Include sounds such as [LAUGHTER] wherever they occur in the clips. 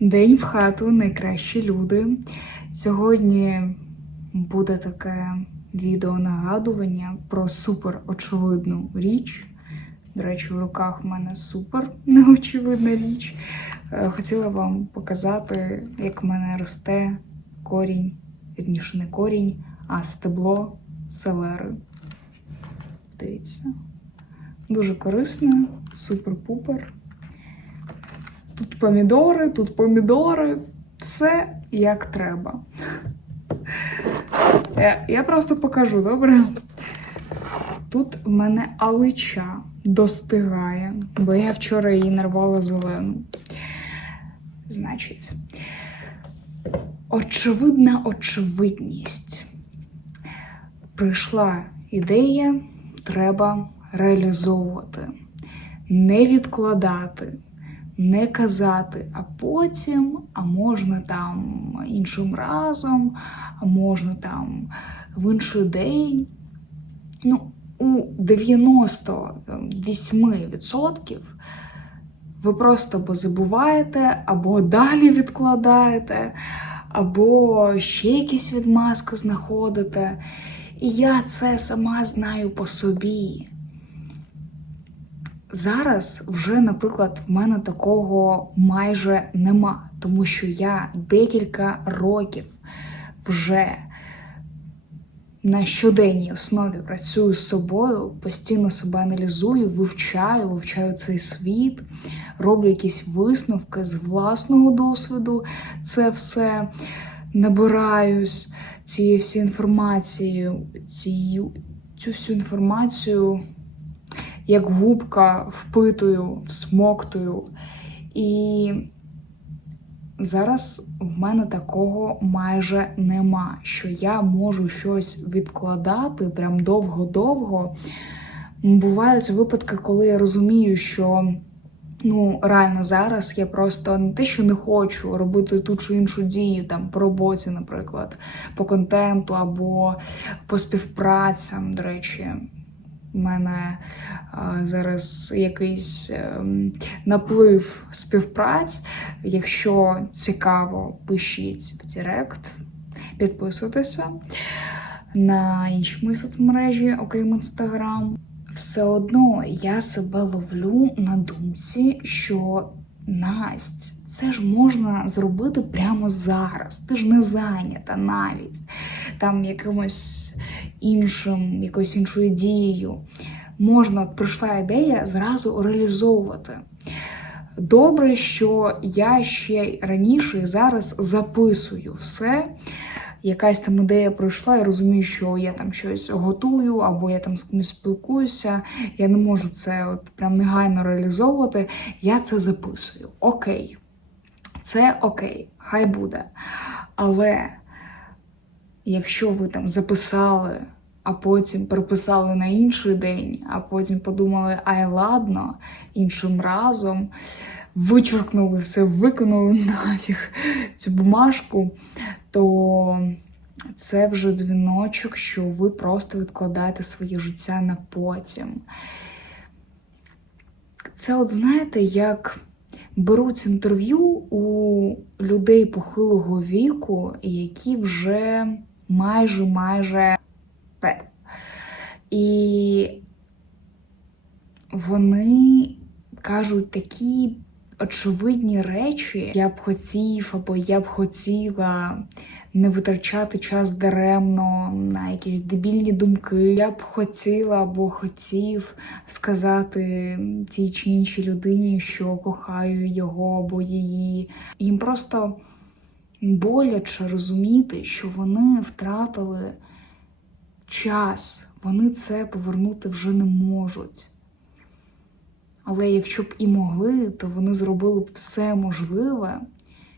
День в хату найкращі люди. Сьогодні буде таке відео нагадування про супер очевидну річ. До речі, в руках в мене супер неочевидна річ. Е, Хотіла вам показати, як в мене росте корінь, вірніше не корінь, а стебло селери. Дивіться. Дуже корисне, супер-пупер. Тут помідори, тут помідори, все як треба. Я, я просто покажу, добре? Тут в мене алича достигає, бо я вчора її нарвала зелену. Значить, очевидна очевидність. Прийшла ідея, треба реалізовувати, не відкладати не казати, а потім, а можна там іншим разом, а можна там в інший день. Ну, у 98% ви просто або забуваєте, або [LAUGHS] далі відкладаєте, або ще якісь відмазки знаходите. І я це сама знаю по собі. Зараз вже, наприклад, в мене такого майже нема, тому що я декілька років вже на щоденній основі працюю з собою, постійно себе аналізую, вивчаю, вивчаю цей світ, роблю якісь висновки з власного досвіду. Це все набираюсь цією всю інформацією, цю, цю всю інформацію як губка впитую, всмоктую. І зараз в мене такого майже нема, що я можу щось відкладати прям довго-довго. Бувають випадки, коли я розумію, що ну, реально зараз я просто не те, що не хочу робити ту чи іншу дію там по роботі, наприклад, по контенту або по співпрацям, до речі. У мене зараз якийсь ем, наплив співпраць. Якщо цікаво, пишіть в Директ, підписуйтеся на інші мої соцмережі, окрім інстаграм. Все одно я себе ловлю на думці, що Насть, це ж можна зробити прямо зараз. Ти ж не зайнята навіть там якимось іншим, якоюсь іншою дією. Можна, прийшла ідея зразу реалізовувати. Добре, що я ще раніше і зараз записую все. Якась там ідея пройшла, я розумію, що я там щось готую, або я там з кимось спілкуюся. Я не можу це от прям негайно реалізовувати. Я це записую. Окей, це окей, хай буде. Але якщо ви там записали, а потім переписали на інший день, а потім подумали, ай, ладно, іншим разом. Вичеркнули все, викинули [LAUGHS] нафіг цю бумажку, то це вже дзвіночок, що ви просто відкладаєте своє життя на потім. Це, от знаєте, як беруть інтерв'ю у людей похилого віку, які вже майже майже. І вони кажуть такі очевидні речі, я б хотів або я б хотіла не витрачати час даремно на якісь дебільні думки. Я б хотіла або хотів сказати тій чи іншій людині, що кохаю його або її. Їм просто боляче розуміти, що вони втратили час, вони це повернути вже не можуть. Але якщо б і могли, то вони зробили б все можливе,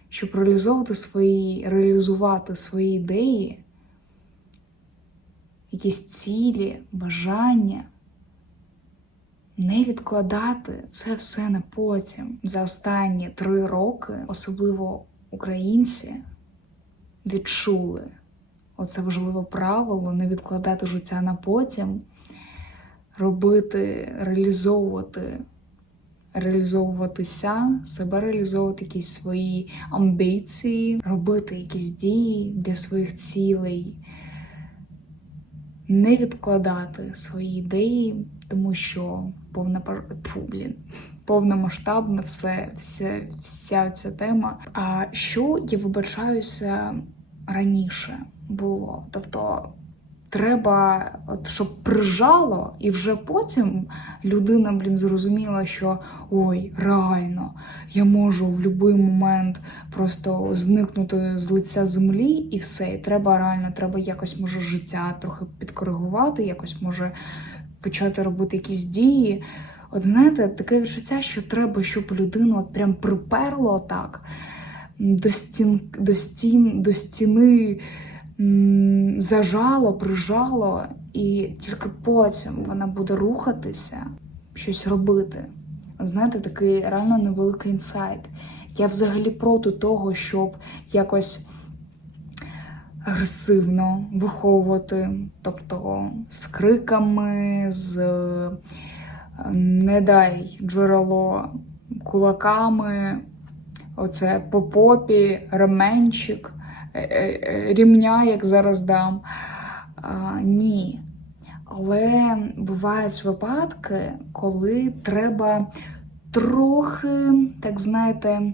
щоб реалізовувати свої, реалізувати свої ідеї, якісь цілі, бажання, не відкладати це все на потім. За останні три роки, особливо українці, відчули оце важливе правило не відкладати життя на потім, робити, реалізовувати реалізовуватися, себе реалізовувати якісь свої амбіції, робити якісь дії для своїх цілей, не відкладати свої ідеї, тому що повна Фу, блін, повномасштабна все, вся, вся ця тема. А що я вибачаюся раніше було? Тобто. Треба, от щоб прижало, і вже потім людина, блін, зрозуміла, що ой, реально, я можу в будь-який момент просто зникнути з лиця землі, і все. І треба реально, треба якось може життя трохи підкоригувати, якось може почати робити якісь дії. От знаєте, таке відчуття, що треба, щоб людину от прям приперло так до стін, до стін, до стіни зажало, прижало, і тільки потім вона буде рухатися, щось робити. Знаєте, такий реально невеликий інсайт. Я взагалі проти того, щоб якось агресивно виховувати, тобто з криками, з е, не дай джерело кулаками, оце по попі, ременчик, рівня, як зараз дам. А, Ні. Але бувають випадки, коли треба трохи, так знаєте,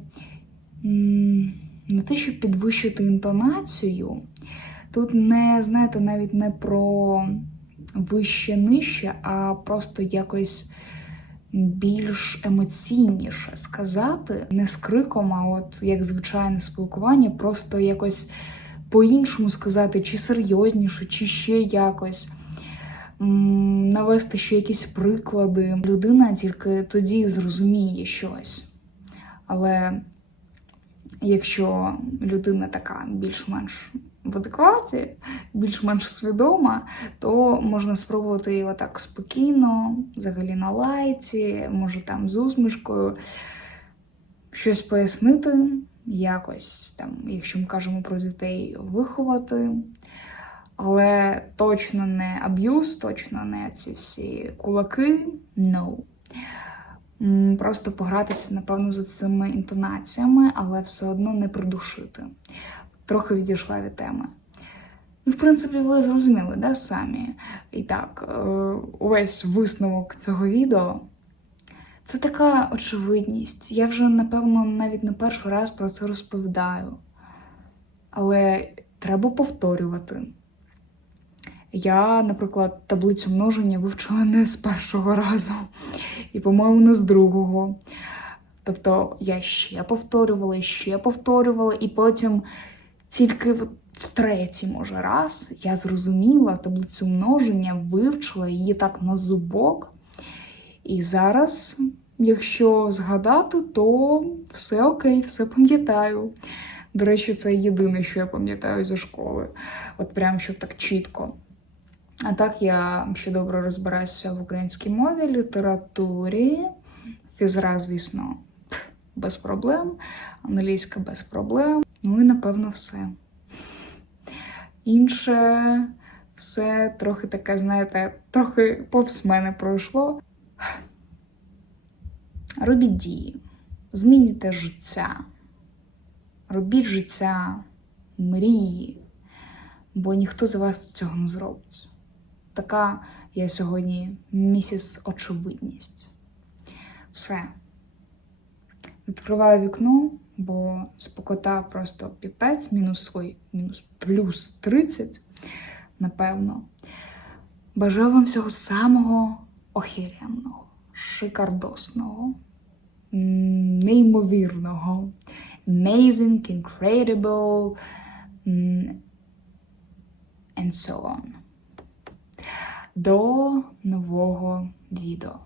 не те, щоб підвищити інтонацію. Тут не, знаєте, навіть не про вище нижче, а просто якось більш емоційніше сказати, не з криком, а от як звичайне спілкування, просто якось по-іншому сказати, чи серйозніше, чи ще якось. Навести ще якісь приклади. Людина тільки тоді зрозуміє щось. Але якщо людина така більш-менш в адекваті, більш-менш свідома, то можна спробувати його так спокійно, взагалі на лайці, може там з усмішкою щось пояснити, якось там, якщо ми кажемо про дітей, виховати. Але точно не аб'юз, точно не ці всі кулаки, no. Просто погратися, напевно, за цими інтонаціями, але все одно не придушити трохи відійшла від теми. Ну, в принципі, ви зрозуміли, да, самі? І так, е, увесь висновок цього відео це така очевидність. Я вже, напевно, навіть не перший раз про це розповідаю. Але треба повторювати. Я, наприклад, таблицю множення вивчила не з першого разу, і, по-моєму, не з другого. Тобто я ще повторювала, ще повторювала, і потім тільки в третій, може, раз я зрозуміла таблицю множення, вивчила її так на зубок. І зараз, якщо згадати, то все окей, все пам'ятаю. До речі, це єдине, що я пам'ятаю зі школи. От прям щоб так чітко. А так, я ще добре розбираюся в українській мові, літературі, фізра, звісно, без проблем, англійська без проблем. Ну і напевно все. Інше все трохи таке, знаєте, трохи повз мене пройшло. Робіть дії, змінюйте життя, робіть життя, мрії, бо ніхто з вас цього не зробить. Така я сьогодні місіс очевидність. Все. Відкриваю вікно бо спокота просто піпець, мінус свій, мінус плюс 30, напевно. Бажаю вам всього самого охеренного, шикардосного, неймовірного, amazing, incredible, and so on. До нового відео.